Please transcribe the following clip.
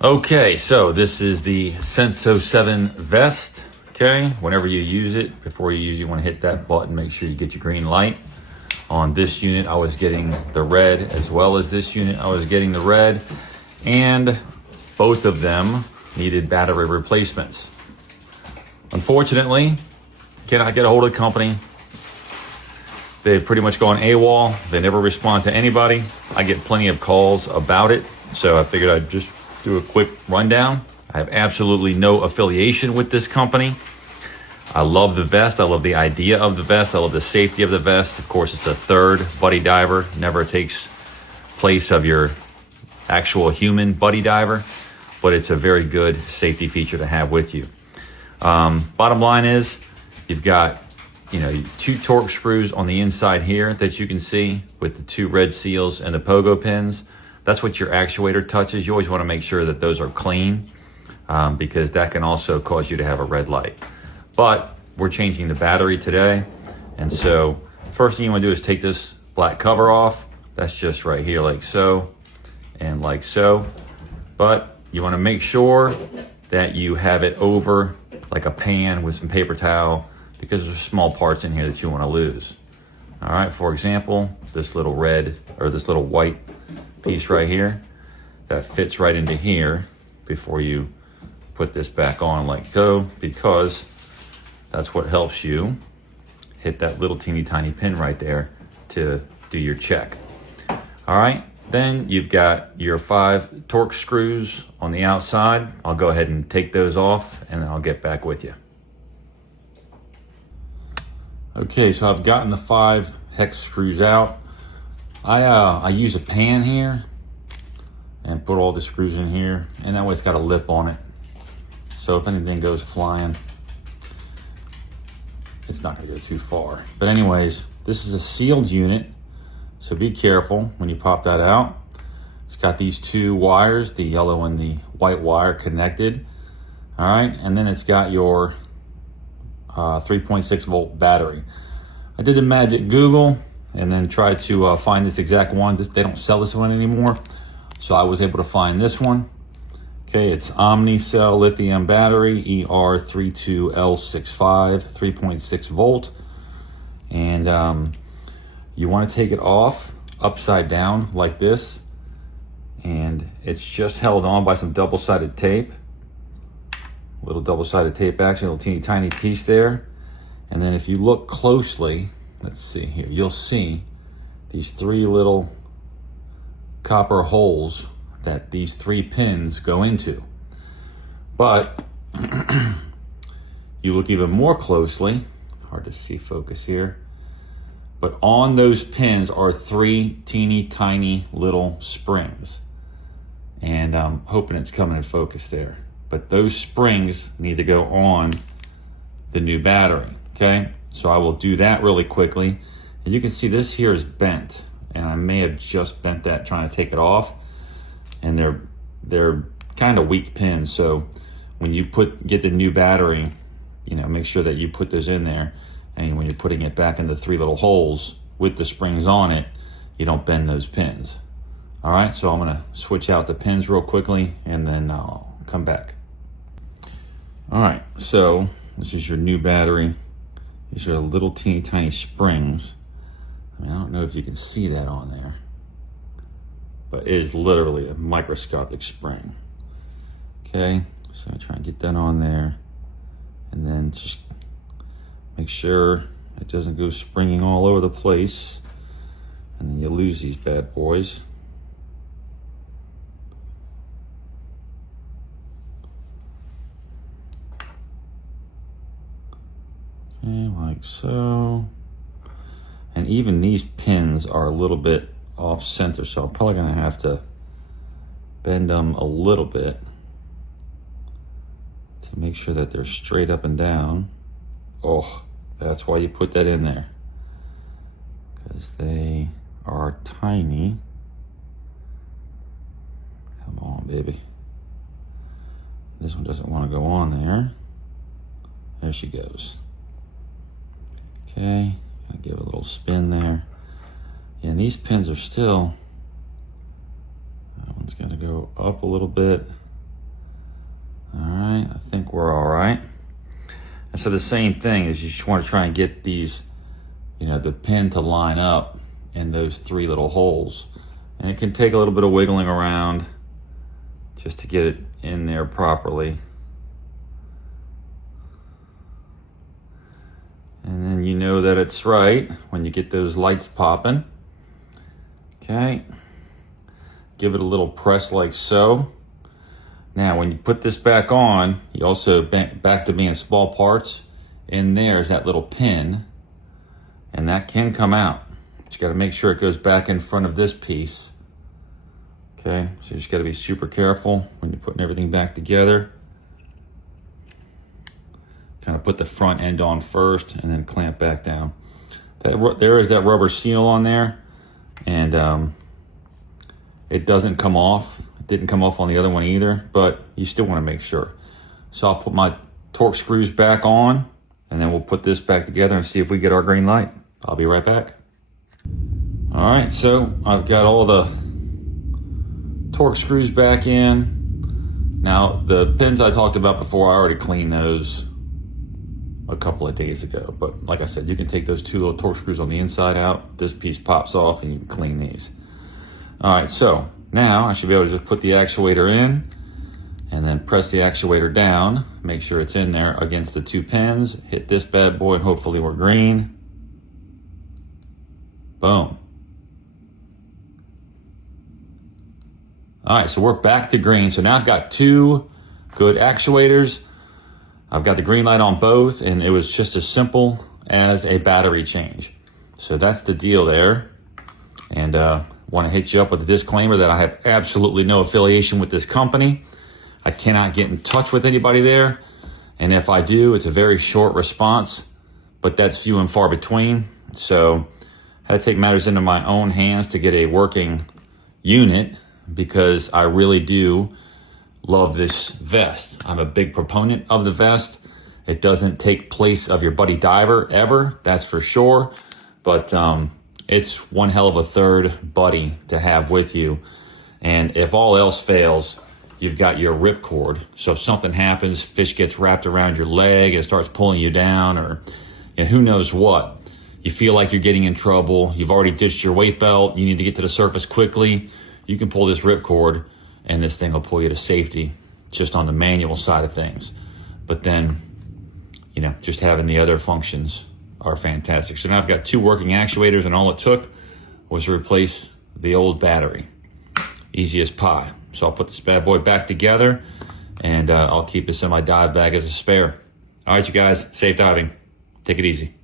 Okay, so this is the Sens07 vest. Okay, whenever you use it, before you use it, you want to hit that button, make sure you get your green light. On this unit, I was getting the red, as well as this unit, I was getting the red, and both of them needed battery replacements. Unfortunately, cannot get a hold of the company. They've pretty much gone AWOL. They never respond to anybody. I get plenty of calls about it, so I figured I'd just do a quick rundown. I have absolutely no affiliation with this company. I love the vest. I love the idea of the vest. I love the safety of the vest. Of course, it's a third buddy diver. Never takes place of your actual human buddy diver, but it's a very good safety feature to have with you. Bottom line is, you've got two torque screws on the inside here that you can see with the two red seals and the pogo pins. That's what your actuator touches. You always want to make sure that those are clean because that can also cause you to have a red light. But we're changing the battery today. And so first thing you want to do is take this black cover off. That's just right here like so and like so. But you want to make sure that you have it over like a pan with some paper towel because there's small parts in here that you want to lose. All right, for example, this little red or this little white piece right here that fits right into here before you put this back on like so, because that's what helps you hit that little teeny tiny pin right there to do your check. All right, then you've got your 5 torque screws on the outside. I'll go ahead and take those off and then I'll get back with you. Okay, so I've gotten the 5 hex screws out. I use a pan here and put all the screws in here, and that way it's got a lip on it. So if anything goes flying, it's not gonna go too far. But anyways, this is a sealed unit, so be careful when you pop that out. It's got these 2 wires, the yellow and the white wire connected. All right, and then it's got your 3.6 volt battery. I did the magic Google and then tried to find this exact one. They don't sell this one anymore, so I was able to find this one. Okay, it's Omnicell lithium battery, ER32L65, 3.6 volt. And you want to take it off upside down like this, and it's just held on by some double-sided tape. Little double-sided tape action, a little teeny tiny piece there. And then if you look closely, let's see here, you'll see these 3 little copper holes that these 3 pins go into. But you look even more closely, hard to see focus here, but on those pins are 3 teeny tiny little springs. And I'm hoping it's coming in focus there. But those springs need to go on the new battery, okay? So I will do that really quickly. And you can see this here is bent, and I may have just bent that trying to take it off. And they're kind of weak pins, so when you get the new battery, make sure that you put those in there. And when you're putting it back in the 3 little holes with the springs on it, you don't bend those pins. All right, so I'm gonna switch out the pins real quickly and then I'll come back. All right, so this is your new battery. These are little teeny tiny springs. I don't know if you can see that on there, but it is literally a microscopic spring. Okay, so I try and get that on there, and then just make sure it doesn't go springing all over the place, and then you lose these bad boys. Okay, like so. And even these pins are a little bit off center, so I'm probably gonna have to bend them a little bit to make sure that they're straight up and down. Oh, that's why you put that in there, because they are tiny. Come on, baby. This one doesn't want to go on there. There she goes. Okay, I'll give it a little spin there. And these pins are still, that one's gonna go up a little bit. I think we're all right. And so the same thing is you just want to try and get these, the pin to line up in those 3 little holes. And it can take a little bit of wiggling around just to get it in there properly. And then you know that it's right when you get those lights popping. Okay. Give it a little press like so. Now, when you put this back on, you also, back to being small parts, in there is that little pin, and that can come out. But you gotta make sure it goes back in front of this piece. Okay, so you just gotta be super careful when you're putting everything back together. Kind of put the front end on first and then clamp back down. There is that rubber seal on there, and it doesn't come off. It didn't come off on the other one either, but you still want to make sure. So I'll put my torque screws back on, and then we'll put this back together and see if we get our green light. I'll be right back. All right, so I've got all the torque screws back in. Now, the pins I talked about before, I already cleaned those a couple of days ago. But like I said, you can take those 2 little torque screws on the inside out. This piece pops off and you can clean these. All right, so now I should be able to just put the actuator in and then press the actuator down. Make sure it's in there against the 2 pins. Hit this bad boy and hopefully we're green. Boom. All right, so we're back to green. So now I've got 2 good actuators. I've got the green light on both, and it was just as simple as a battery change. So that's the deal there. And want to hit you up with a disclaimer that I have absolutely no affiliation with this company. I cannot get in touch with anybody there. And if I do, it's a very short response, but that's few and far between. So I had to take matters into my own hands to get a working unit, because I really do love this vest. I'm a big proponent of the vest. It doesn't take place of your buddy diver ever, that's for sure. But it's one hell of a third buddy to have with you. And if all else fails, you've got your rip cord. So if something happens, fish gets wrapped around your leg and starts pulling you down, or who knows what. You feel like you're getting in trouble. You've already ditched your weight belt. You need to get to the surface quickly. You can pull this rip cord and this thing will pull you to safety just on the manual side of things. But then, just having the other functions are fantastic. So now I've got 2 working actuators, and all it took was to replace the old battery. Easy as pie. So I'll put this bad boy back together, and I'll keep this in my dive bag as a spare. All right, you guys, safe diving. Take it easy.